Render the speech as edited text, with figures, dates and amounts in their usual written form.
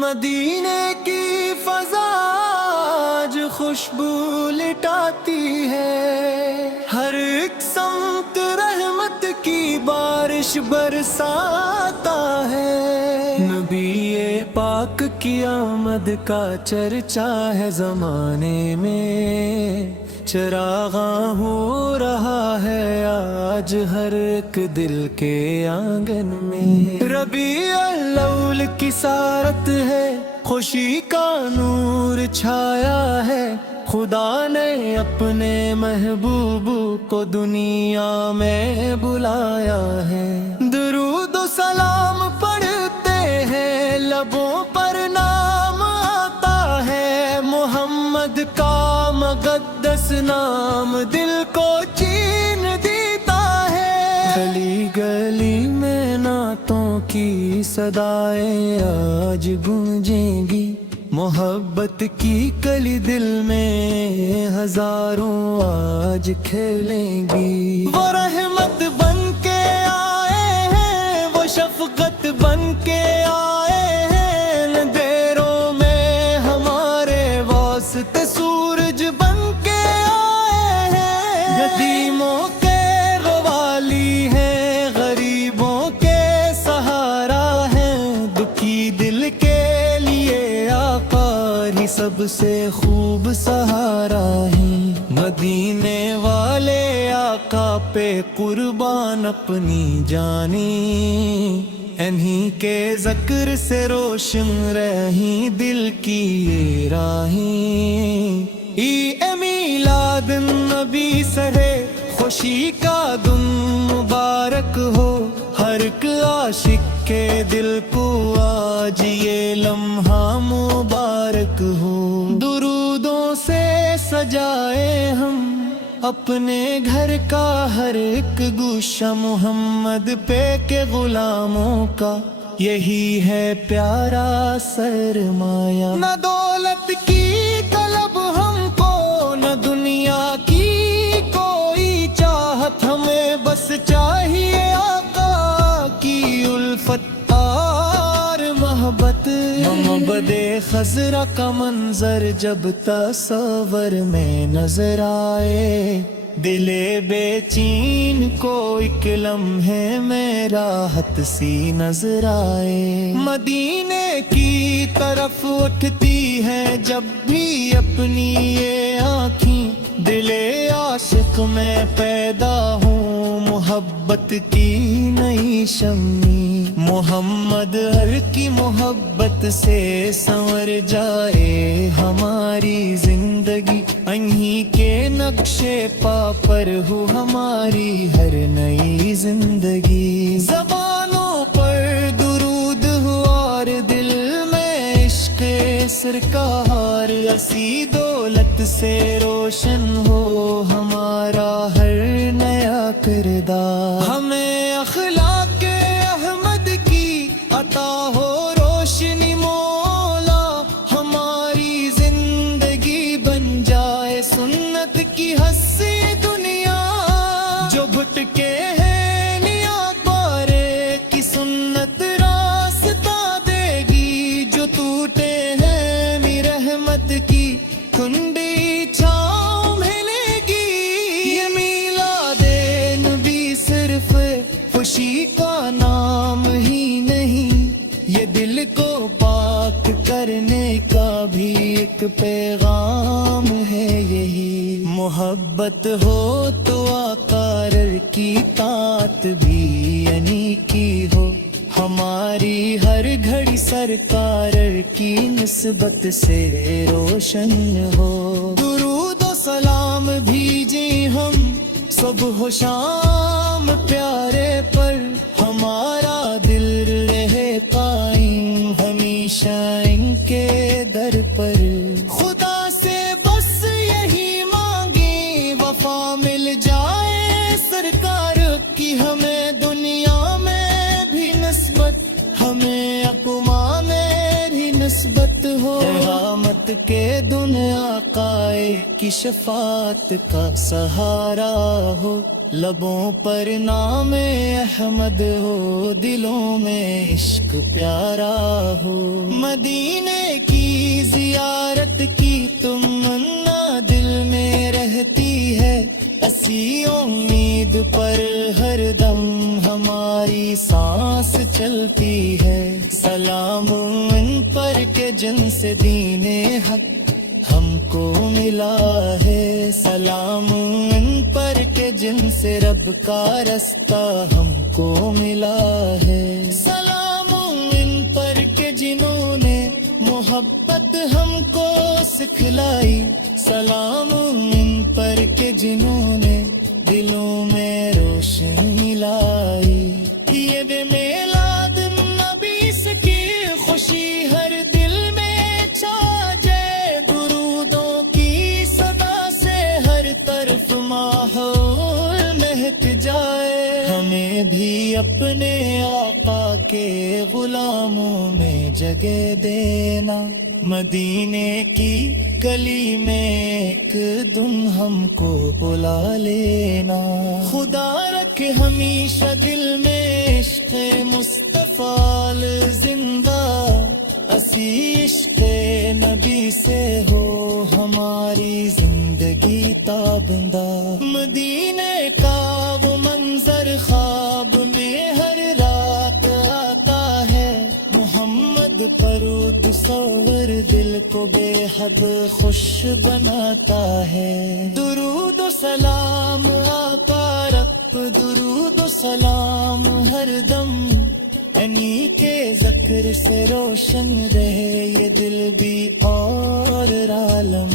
مدینے کی فضا آج خوشبو لٹاتی ہے، ہر ایک سمت رحمت کی بارش برساتا ہے۔ نبی پاک کی آمد کا چرچا ہے زمانے میں، چراغاں ہو رہا ہے آج ہر ایک دل کے آنگن میں۔ ربیع الاول کی سارت ہے، خوشی کا نور چھایا ہے، خدا نے اپنے محبوب کو دنیا میں بلایا ہے۔ درود و سلام پڑھتے ہیں، لبوں پر نام آتا ہے، محمد کا مقدس نام دل کو چین دیتا ہے۔ گلی گلی میں نعتوں کی صدائیں آج گونجیں گی، محبت کی کلی دل میں ہزاروں آج کھیلیں گی۔ وہ رحمت بن کے آئے ہیں، وہ شفقت بن کے آئے ہیں، اندھیروں میں ہمارے واسطے سورج بن کے آئے ہیں۔ یتیموں کے غوالی ہیں، غریبوں کے سہارا ہیں، دکھی دل کے لیے آقا ہی سب سے خوب سہارا ہے۔ مدینے والے آقا پہ قربان اپنی جانی، انہی کے ذکر سے روشن رہی دل کی یہ راہیں۔ میلاد النبی سرے خوشی کا دن مبارک ہو، ہر ایک عاشق کے دل کو آج یہ لمحہ مبارک ہو۔ درودوں سے سجائے ہم اپنے گھر کا ہر ایک گوشہ، محمد پہ کے غلاموں کا یہی ہے پیارا سرمایہ۔ نہ دولت کی طلب ہم کو، نہ دنیا کی کوئی چاہت، ہمیں بس چاہیے آقا کی الفت اور محبت۔ معبد خضرا کا منظر جب تصور میں نظر آئے، دل بے چین کو ایک لمحے میں راحت سی نظر آئے۔ مدینے کی طرف اٹھتی ہے جب بھی اپنی یہ آنکھیں، دل عاشق میں پیدا ہوں محبت کی نئی شمعیں۔ محمد ہر کی محبت سے سنور جائے ہماری زندگی، انہی کے نقشے پا پر ہو ہماری ہر نئی زندگی۔ زبانوں پر درود ہو اور دل میں عشق سرکار، اسی دولت سے روشن ہو ہمارا ہر نیا کردار۔ ہمیں اخلاق احمد کی عطا ہو روشنی مولا، ہماری زندگی بن جائے سنت کی ہستی دنیا۔ جو بھٹکے ہیں نیا پارے کی سنت راستہ دے گی، جو ٹوٹے ہیں می رحمت کی کنڈی چھاؤں ملے گی۔ یہ میلاد نبی صرف خوشی کا نام ہی نہیں، یہ دل کو پاک کرنے کا بھی ایک پیغام ہے یہی۔ محبت ہو تو آقا کی طاعت بھی یعنی کی ہو، ہماری ہر گھڑی سرکار کی نسبت سے روشن ہو۔ درود و سلام بھیجیں ہم صبح و شام پیارے پر، ہمارا دل رہے قائم ہمیشہ ان کے در پر۔ خدا سے بس یہی مانگیں وفا مل جائے سرکار کی، ہمیں دنیا میں بھی نسبت، ہمیں اقوام میں بھی نسبت ہو۔ قیامت کے دن آقا کی شفاعت کا سہارا ہو، لبوں پر نام احمد ہو، دلوں میں عشق پیارا ہو، مدینے کی زیارت کی تمنا دل میں رہتی ہے، اسی امید پر ہر دم ہماری سانس چلتی ہے، سلام ان پر کہ جن سے دین حق ہم کو ملا ہے، سلام ان پر کہ جن سے رب کا رستہ ہم کو ملا ہے، سلام ان پر کہ جنہوں نے محبت ہم کو سکھلائی، سلام ان پر کہ جنہوں نے دلوں میں روشنی لائی، یہ بے میلاد نبی سے کی خوشی ہر دل میں چھا جائے، درودوں کی صدا سے ہر طرف ماحول مہک جائے، ہمیں بھی اپنے آقا کے غلاموں میں جگہ دینا، مدینے کی گلی میں ایک دن ہم کو بلا لینا، خدا رکھے ہمیشہ دل میں عشق مصطفیٰ زندہ، اسی عشق نبی سے ہو ہماری زندگی تابندہ، مدینے کا وہ منظر خواب میں ہر رات آتا ہے، محمد پر تصور دل کو بے حد خوش بناتا ہے، درود و سلام آقا رب، درود و سلام ہر دم، انہی کے ذکر سے روشن رہے یہ دل بھی اور عالم۔